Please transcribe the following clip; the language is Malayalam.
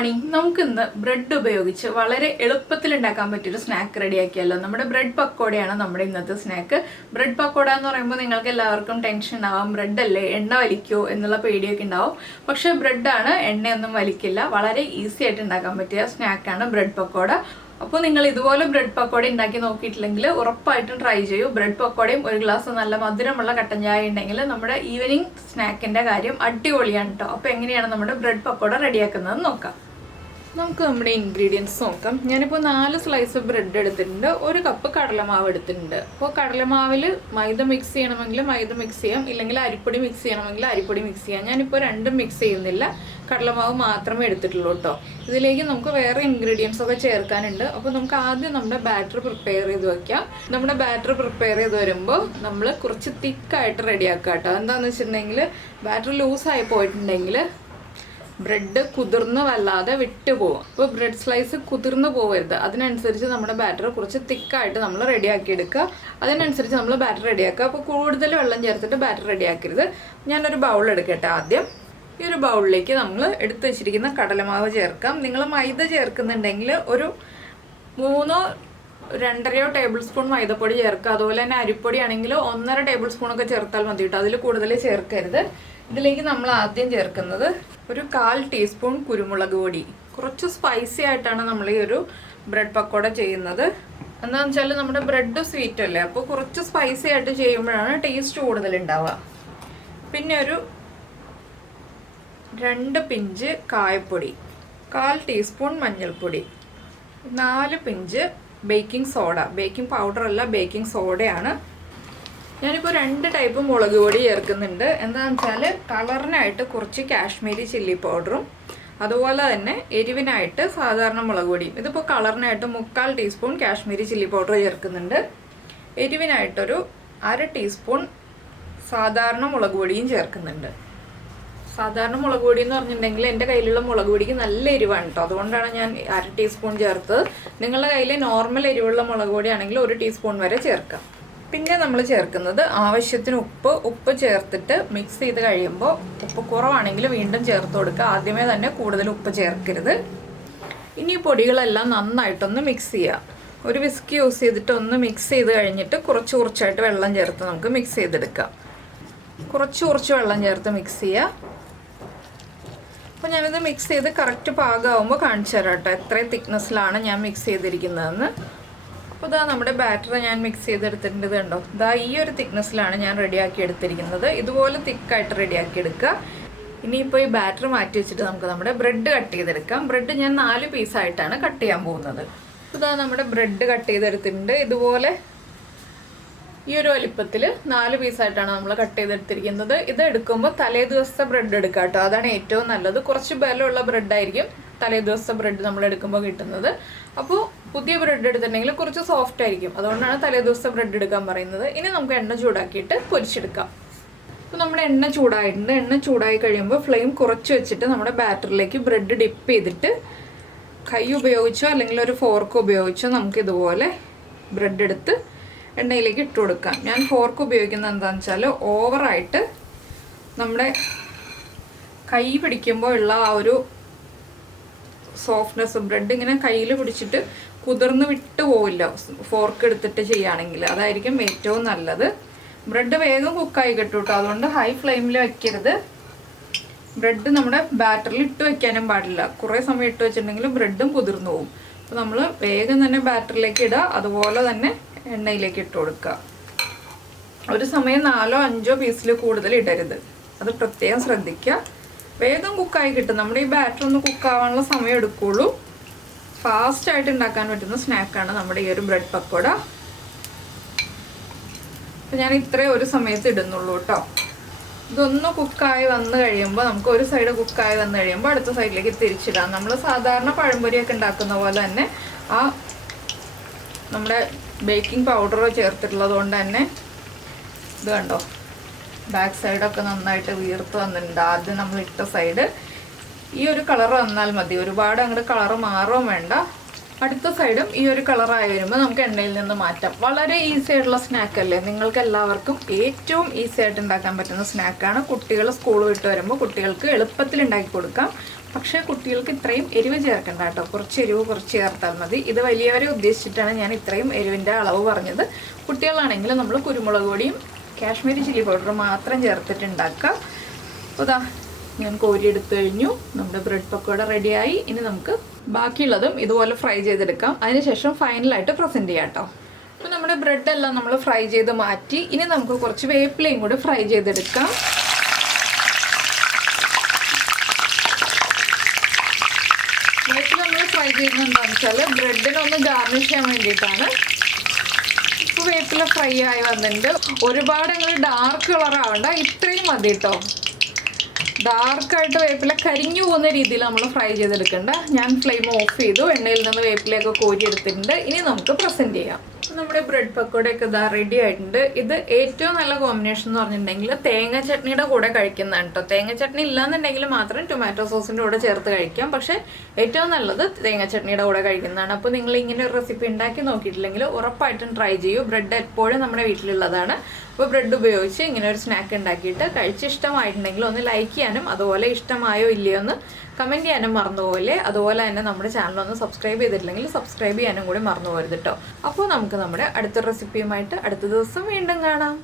മോർണിംഗ്. നമുക്കിന്ന് ബ്രെഡ് ഉപയോഗിച്ച് വളരെ എളുപ്പത്തിൽ ഉണ്ടാക്കാൻ പറ്റിയൊരു സ്നാക്ക് റെഡിയാക്കിയല്ലോ. നമ്മുടെ ബ്രെഡ് പക്കോടയാണ് നമ്മുടെ ഇന്നത്തെ സ്നാക്ക്. ബ്രെഡ് പക്കോട എന്ന് പറയുമ്പോൾ നിങ്ങൾക്ക് എല്ലാവർക്കും ടെൻഷൻ ഉണ്ടാവും, ബ്രെഡ് അല്ലേ എണ്ണ വലിക്കുമോ എന്നുള്ള പേടിയൊക്കെ ഉണ്ടാവും. പക്ഷേ ബ്രെഡാണ്, എണ്ണയൊന്നും വലിക്കില്ല. വളരെ ഈസി ആയിട്ട് ഉണ്ടാക്കാൻ പറ്റിയ സ്നാക്കാണ് ബ്രെഡ് പക്കോട. അപ്പോൾ നിങ്ങൾ ഇതുപോലെ ബ്രെഡ് പക്കോട ഉണ്ടാക്കി നോക്കിയിട്ടില്ലെങ്കിൽ ഉറപ്പായിട്ടും ട്രൈ ചെയ്യൂ. ബ്രെഡ് പക്കോടയും ഒരു ഗ്ലാസ് നല്ല മധുരമുള്ള കട്ടൻ ചായ ഉണ്ടെങ്കിൽ നമ്മുടെ ഈവനിങ് സ്നാക്കിൻ്റെ കാര്യം അടിപൊളിയാണ് കേട്ടോ. അപ്പോൾ എങ്ങനെയാണ് നമ്മുടെ ബ്രെഡ് പക്കോട റെഡിയാക്കുന്നതെന്ന് നോക്കാം. നമുക്ക് നമ്മുടെ ഇൻഗ്രീഡിയൻസ് നോക്കാം. ഞാനിപ്പോൾ 4 സ്ലൈസ് ബ്രെഡ് എടുത്തിട്ടുണ്ട്, 1 കപ്പ് കടലമാവ് എടുത്തിട്ടുണ്ട്. അപ്പോൾ കടലമാവിൽ മൈദ മിക്സ് ചെയ്യണമെങ്കിൽ മൈദ മിക്സ് ചെയ്യാം, ഇല്ലെങ്കിൽ അരിപ്പൊടി മിക്സ് ചെയ്യണമെങ്കിൽ അരിപ്പൊടി മിക്സ് ചെയ്യാം. ഞാനിപ്പോൾ രണ്ടും മിക്സ് ചെയ്യുന്നില്ല, കടലമാവ് മാത്രമേ എടുത്തിട്ടുള്ളൂ കേട്ടോ. ഇതിലേക്ക് നമുക്ക് വേറെ ഇൻഗ്രീഡിയൻസ് ഒക്കെ ചേർക്കാനുണ്ട്. അപ്പോൾ നമുക്ക് ആദ്യം നമ്മുടെ ബാറ്റർ പ്രിപ്പയർ ചെയ്ത് വയ്ക്കാം. നമ്മുടെ ബാറ്റർ പ്രിപ്പയർ ചെയ്ത് വരുമ്പോൾ നമ്മൾ കുറച്ച് തിക്കായിട്ട് റെഡിയാക്കാം കേട്ടോ. എന്താണെന്ന് വെച്ചിട്ടുണ്ടെങ്കിൽ ബാറ്റർ ലൂസായി പോയിട്ടുണ്ടെങ്കിൽ ബ്രെഡ് കുതിർന്ന് വല്ലാതെ വിട്ടുപോകും. അപ്പോൾ ബ്രെഡ് സ്ലൈസ് കുതിർന്ന് പോകരുത്. അതിനനുസരിച്ച് നമ്മുടെ ബാറ്റർ കുറച്ച് തിക്കായിട്ട് നമ്മൾ റെഡിയാക്കി എടുക്കുക. അതിനനുസരിച്ച് നമ്മൾ ബാറ്റർ റെഡിയാക്കുക. അപ്പോൾ കൂടുതൽ വെള്ളം ചേർത്തിട്ട് ബാറ്റർ റെഡിയാക്കരുത്. ഞാനൊരു ബൗൾ എടുക്കട്ടെ. ആദ്യം ഈ ഒരു ബൗളിലേക്ക് നമ്മൾ എടുത്തു വെച്ചിരിക്കുന്ന കടലമാവ് ചേർക്കാം. നിങ്ങൾ മൈദ ചേർക്കുന്നുണ്ടെങ്കിൽ ഒരു 3-2 ടേബിൾ സ്പൂൺ മൈദപ്പൊടി ചേർക്കുക. അതുപോലെ തന്നെ അരിപ്പൊടി ആണെങ്കിൽ 1.5 ടേബിൾ സ്പൂണൊക്കെ ചേർത്താൽ മതി കേട്ടോ. അതിൽ കൂടുതൽ ചേർക്കരുത്. ഇതിലേക്ക് നമ്മൾ ആദ്യം ചേർക്കുന്നത് ഒരു 1/4 ടീസ്പൂൺ കുരുമുളക് പൊടി. കുറച്ച് സ്പൈസി ആയിട്ടാണ് നമ്മൾ ഈ ഒരു ബ്രെഡ് പക്കോട ചെയ്യുന്നത്. എന്താണെന്ന് വെച്ചാൽ നമ്മുടെ ബ്രെഡ് സ്വീറ്റ് അല്ലേ, അപ്പോൾ കുറച്ച് സ്പൈസി ആയിട്ട് ചെയ്യുമ്പോഴാണ് ടേസ്റ്റ് കൂടുതൽ ഉണ്ടാവുക. പിന്നെ ഒരു 2 പിഞ്ച് കായപ്പൊടി, 1/4 ടീസ്പൂൺ മഞ്ഞൾപ്പൊടി, 4 pinch baking soda. Baking powder അല്ല, ബേക്കിംഗ് സോഡയാണ്. ഞാനിപ്പോൾ 2 ടൈപ്പ് മുളക് പൊടി ചേർക്കുന്നുണ്ട്. എന്താണെന്ന് വെച്ചാൽ കളറിനായിട്ട് കുറച്ച് കാശ്മീരി ചില്ലി പൗഡറും അതുപോലെ തന്നെ എരിവിനായിട്ട് സാധാരണ മുളക് പൊടിയും. ഇതിപ്പോൾ കളറിനായിട്ട് 3/4 ടീസ്പൂൺ കാശ്മീരി ചില്ലി പൗഡർ ചേർക്കുന്നുണ്ട്. എരിവിനായിട്ടൊരു 1/2 ടീസ്പൂൺ സാധാരണ മുളക് പൊടിയും ചേർക്കുന്നുണ്ട്. സാധാരണ മുളക് പൊടി എന്ന് പറഞ്ഞിട്ടുണ്ടെങ്കിൽ എൻ്റെ കയ്യിലുള്ള മുളക് പൊടിക്ക് നല്ല എരിവാണ് കേട്ടോ. അതുകൊണ്ടാണ് ഞാൻ 1/2 ടീസ്പൂൺ ചേർത്തത്. നിങ്ങളുടെ കയ്യിൽ നോർമൽ എരിവുള്ള മുളക് പൊടി ആണെങ്കിൽ 1 ടീസ്പൂൺ വരെ ചേർക്കാം. പിന്നെ നമ്മൾ ചേർക്കുന്നത് ആവശ്യത്തിന് ഉപ്പ് ചേർത്തിട്ട് മിക്സ് ചെയ്ത് കഴിയുമ്പോൾ ഉപ്പ് കുറവാണെങ്കിൽ വീണ്ടും ചേർത്ത് കൊടുക്കുക. ആദ്യമേ തന്നെ കൂടുതൽ ഉപ്പ് ചേർക്കരുത്. ഇനി ഈ പൊടികളെല്ലാം നന്നായിട്ടൊന്ന് മിക്സ് ചെയ്യുക. ഒരു വിസ്ക് യൂസ് ചെയ്തിട്ട് ഒന്ന് മിക്സ് ചെയ്ത് കഴിഞ്ഞിട്ട് കുറച്ചായിട്ട് വെള്ളം ചേർത്ത് നമുക്ക് മിക്സ് ചെയ്തെടുക്കാം. കുറച്ച് വെള്ളം ചേർത്ത് മിക്സ് ചെയ്യുക. അപ്പോൾ ഞാനിത് മിക്സ് ചെയ്ത് കറക്റ്റ് പാകമാകുമ്പോൾ കാണിച്ചു തരാം കേട്ടോ എത്രയും തിക്നെസ്സിലാണ് ഞാൻ മിക്സ് ചെയ്തിരിക്കുന്നതെന്ന്. അപ്പോൾ ഇതാ നമ്മുടെ ബാറ്റർ ഞാൻ മിക്സ് ചെയ്തെടുത്തിട്ടുണ്ട്. കണ്ടോ, ഇതാ ഈ ഒരു തിക്നെസ്സിലാണ് ഞാൻ റെഡിയാക്കി എടുത്തിരിക്കുന്നത്. ഇതുപോലെ തിക്കായിട്ട് റെഡിയാക്കി എടുക്കുക. ഇനിയിപ്പോൾ ഈ ബാറ്റർ മാറ്റി വെച്ചിട്ട് നമുക്ക് നമ്മുടെ ബ്രെഡ് കട്ട് ചെയ്തെടുക്കാം. ബ്രെഡ് ഞാൻ 4 പീസായിട്ടാണ് കട്ട് ചെയ്യാൻ പോകുന്നത്. ഇതാ നമ്മുടെ ബ്രെഡ് കട്ട് ചെയ്തെടുത്തിട്ടുണ്ട്. ഇതുപോലെ ഈ ഒരു വലിപ്പത്തിൽ 4 പീസായിട്ടാണ് നമ്മൾ കട്ട് ചെയ്തെടുത്തിരിക്കുന്നത്. ഇത് എടുക്കുമ്പോൾ തലേ ദിവസത്തെ ബ്രെഡ് എടുക്കുക കേട്ടോ. അതാണ് ഏറ്റവും നല്ലത്. കുറച്ച് ബലമുള്ള ബ്രെഡായിരിക്കും തലേ ദിവസത്തെ ബ്രെഡ് നമ്മൾ എടുക്കുമ്പോൾ കിട്ടുന്നത്. അപ്പോൾ പുതിയ ബ്രെഡ് എടുത്തിട്ടുണ്ടെങ്കിൽ കുറച്ച് സോഫ്റ്റ് ആയിരിക്കും. അതുകൊണ്ടാണ് തലേ ദിവസത്തെ ബ്രെഡ് എടുക്കാൻ പറയുന്നത്. ഇനി നമുക്ക് എണ്ണ ചൂടാക്കിയിട്ട് പൊരിച്ചെടുക്കാം. അപ്പോൾ നമ്മുടെ എണ്ണ ചൂടായിട്ടുണ്ട്. എണ്ണ ചൂടായി കഴിയുമ്പോൾ ഫ്ലെയിം കുറച്ച് വെച്ചിട്ട് നമ്മുടെ ബാറ്ററിലേക്ക് ബ്രെഡ് ഡിപ്പ് ചെയ്തിട്ട് കൈ ഉപയോഗിച്ചോ അല്ലെങ്കിൽ ഒരു ഫോർക്ക് ഉപയോഗിച്ചോ നമുക്ക് ഇതുപോലെ ബ്രെഡ് എടുത്ത് എണ്ണയിലേക്ക് ഇട്ട് കൊടുക്കാം. ഞാൻ ഫോർക്ക് ഉപയോഗിക്കുന്നത് എന്താണെന്ന് വെച്ചാൽ ഓവറായിട്ട് നമ്മുടെ കൈ പിടിക്കുമ്പോൾ ഉള്ള ആ ഒരു സോഫ്റ്റ്നെസ്, ബ്രെഡ് ഇങ്ങനെ കയ്യിൽ പിടിച്ചിട്ട് കുതിർന്ന് വിട്ടു പോവില്ല ഫോർക്ക് എടുത്തിട്ട് ചെയ്യുകയാണെങ്കിൽ. അതായിരിക്കും ഏറ്റവും നല്ലത്. ബ്രെഡ് വേഗം കുക്കായി കിട്ടും കേട്ടോ. അതുകൊണ്ട് ഹൈ ഫ്ലെയിമിൽ വയ്ക്കരുത്. ബ്രെഡ് നമ്മുടെ ബാറ്ററിൽ ഇട്ട് വയ്ക്കാനും പാടില്ല. കുറേ സമയം ഇട്ട് വെച്ചിട്ടുണ്ടെങ്കിൽ ബ്രെഡും കുതിർന്നു പോകും. അപ്പോൾ നമ്മൾ വേഗം തന്നെ ബാറ്ററിലേക്ക് ഇടുക. അതുപോലെ തന്നെ എണ്ണയിലേക്ക് ഇട്ട് കൊടുക്കുക. ഒരു സമയം 4-5 പീസിൽ കൂടുതൽ ഇടരുത്. അത് പ്രത്യേകം ശ്രദ്ധിക്കുക. വേഗം കുക്കായി കിട്ടും. നമ്മുടെ ഈ ബാറ്റർ ഒന്ന് കുക്കാവാനുള്ള സമയം എടുക്കുകയുള്ളൂ. ഫാസ്റ്റായിട്ട് ഉണ്ടാക്കാൻ പറ്റുന്ന സ്നാക്കാണ് നമ്മുടെ ഈ ഒരു ബ്രെഡ് പക്കോട. അപ്പോൾ ഞാൻ ഇത്രയും ഒരു സമയത്ത് ഇടുന്നുള്ളൂ കേട്ടോ. ഇതൊന്ന് കുക്കായി വന്നു കഴിയുമ്പോൾ നമുക്ക് ഒരു സൈഡ് കുക്കായി വന്നു കഴിയുമ്പോൾ അടുത്ത സൈഡിലേക്ക് തിരിച്ചിടാം. നമ്മൾ സാധാരണ പഴംപൊരിയൊക്കെ ഉണ്ടാക്കുന്ന പോലെ തന്നെ ആ നമ്മുടെ ബേക്കിംഗ് പൗഡർ ചേർത്തിട്ടുള്ളത് കൊണ്ട് തന്നെ ഇത് കണ്ടോ, ബാക്ക് സൈഡൊക്കെ നന്നായിട്ട് വീർത്ത് വന്നിട്ടുണ്ട്. ആദ്യം നമ്മൾ ഇട്ട സൈഡ് ഈ ഒരു കളർ വന്നാൽ മതി. ഒരുപാട് അങ്ങോട്ട് കളർ മാറുകയും വേണ്ട. അടുത്ത സൈഡും ഈ ഒരു കളറായി വരുമ്പോൾ നമുക്ക് എണ്ണയിൽ നിന്ന് മാറ്റാം. വളരെ ഈസി ആയിട്ടുള്ള സ്നാക്കല്ലേ, നിങ്ങൾക്ക് എല്ലാവർക്കും ഏറ്റവും ഈസി ആയിട്ട് ഉണ്ടാക്കാൻ പറ്റുന്ന സ്നാക്കാണ്. കുട്ടികൾ സ്കൂൾ വിട്ട് വരുമ്പോൾ കുട്ടികൾക്ക് എളുപ്പത്തിൽ ഉണ്ടാക്കി കൊടുക്കാം. പക്ഷേ കുട്ടികൾക്ക് ഇത്രയും എരിവ് ചേർക്കണ്ട കേട്ടോ, കുറച്ച് എരിവ് കുറച്ച് ചേർത്താൽ മതി. ഇത് വലിയവരെ ഉദ്ദേശിച്ചിട്ടാണ് ഞാൻ ഇത്രയും എരിവിൻ്റെ അളവ് പറഞ്ഞത്. കുട്ടികളാണെങ്കിൽ നമ്മൾ കുരുമുളക് പൊടിയും കാശ്മീരി ചില്ലി പൗഡർ മാത്രം ചേർത്തിട്ട് ഉണ്ടാക്കുക. അതാ ഞാൻ കോരി എടുത്തു കഴിഞ്ഞു. നമ്മുടെ ബ്രെഡ് പക്കോട റെഡിയായി. ഇനി നമുക്ക് ബാക്കിയുള്ളതും ഇതുപോലെ ഫ്രൈ ചെയ്തെടുക്കാം. അതിനുശേഷം ഫൈനലായിട്ട് പ്രസൻറ്റ് ചെയ്യാം കേട്ടോ. അപ്പോൾ നമ്മുടെ ബ്രെഡ് എല്ലാം നമ്മൾ ഫ്രൈ ചെയ്ത് മാറ്റി. ഇനി നമുക്ക് കുറച്ച് വേപ്പിലയും കൂടി ഫ്രൈ ചെയ്തെടുക്കാം. വേപ്പില നമ്മൾ ഫ്രൈ ചെയ്യുന്നത് എന്താണെന്ന് വെച്ചാൽ ബ്രെഡിനൊന്ന് ഗാർണിഷ് ചെയ്യാൻ വേണ്ടിയിട്ടാണ്. ഇപ്പോൾ വേപ്പില ഫ്രൈ ആയി വന്നിട്ടുണ്ട്. ഒരുപാട് അങ്ങ് ഡാർക്ക് കളർ ആവണ്ട, ഇത്രയും മതി കേട്ടോ. ഡാർക്കായിട്ട് വേപ്പില കരിഞ്ഞു പോകുന്ന രീതിയിൽ നമ്മൾ ഫ്രൈ ചെയ്തെടുക്കണ്ട. ഞാൻ ഫ്ലെയിം ഓഫ് ചെയ്തു, എണ്ണയിൽ നിന്ന് വേപ്പിലയൊക്കെ കോരി എടുത്തിട്ടുണ്ട്. ഇനി നമുക്ക് പ്രസൻറ്റ് ചെയ്യാം. നമ്മുടെ ബ്രെഡ് പക്കോടയൊക്കെ ഇതാ റെഡി ആയിട്ടുണ്ട്. ഇത് ഏറ്റവും നല്ല കോമ്പിനേഷൻ എന്ന് പറഞ്ഞിട്ടുണ്ടെങ്കിൽ തേങ്ങ ചട്നിയുടെ കൂടെ കഴിക്കുന്നതാണ് കേട്ടോ. തേങ്ങ ചട്നി ഇല്ലാന്നുണ്ടെങ്കിൽ മാത്രം ടൊമാറ്റോ സോസിൻ്റെ കൂടെ ചേർത്ത് കഴിക്കാം. പക്ഷേ ഏറ്റവും നല്ലത് തേങ്ങ ചട്നിയുടെ കൂടെ കഴിക്കുന്നതാണ്. അപ്പോൾ നിങ്ങൾ ഇങ്ങനെ ഒരു റെസിപ്പി ഉണ്ടാക്കി നോക്കിയിട്ടില്ലെങ്കിൽ ഉറപ്പായിട്ടും ട്രൈ ചെയ്യൂ. ബ്രെഡ് എപ്പോഴും നമ്മുടെ വീട്ടിലുള്ളതാണ്. അപ്പോൾ ബ്രെഡ് ഉപയോഗിച്ച് ഇങ്ങനെ ഒരു സ്നാക്ക് ഉണ്ടാക്കിയിട്ട് കഴിച്ച് ഇഷ്ടമായിട്ടുണ്ടെങ്കിൽ ഒന്ന് ലൈക്ക് ചെയ്യാനും അതുപോലെ ഇഷ്ടമായോ ഇല്ലയോ എന്ന് കമൻറ്റ് ചെയ്യാനും മറന്നുപോലെ. അതുപോലെ തന്നെ നമ്മുടെ ചാനൽ ഒന്ന് സബ്സ്ക്രൈബ് ചെയ്തിട്ടില്ലെങ്കിൽ സബ്സ്ക്രൈബ് ചെയ്യാനും കൂടി മറന്നു പോകരുത് കേട്ടോ. അപ്പോൾ നമുക്ക് നമ്മുടെ അടുത്ത റെസിപ്പിയുമായിട്ട് അടുത്ത ദിവസം വീണ്ടും കാണാം.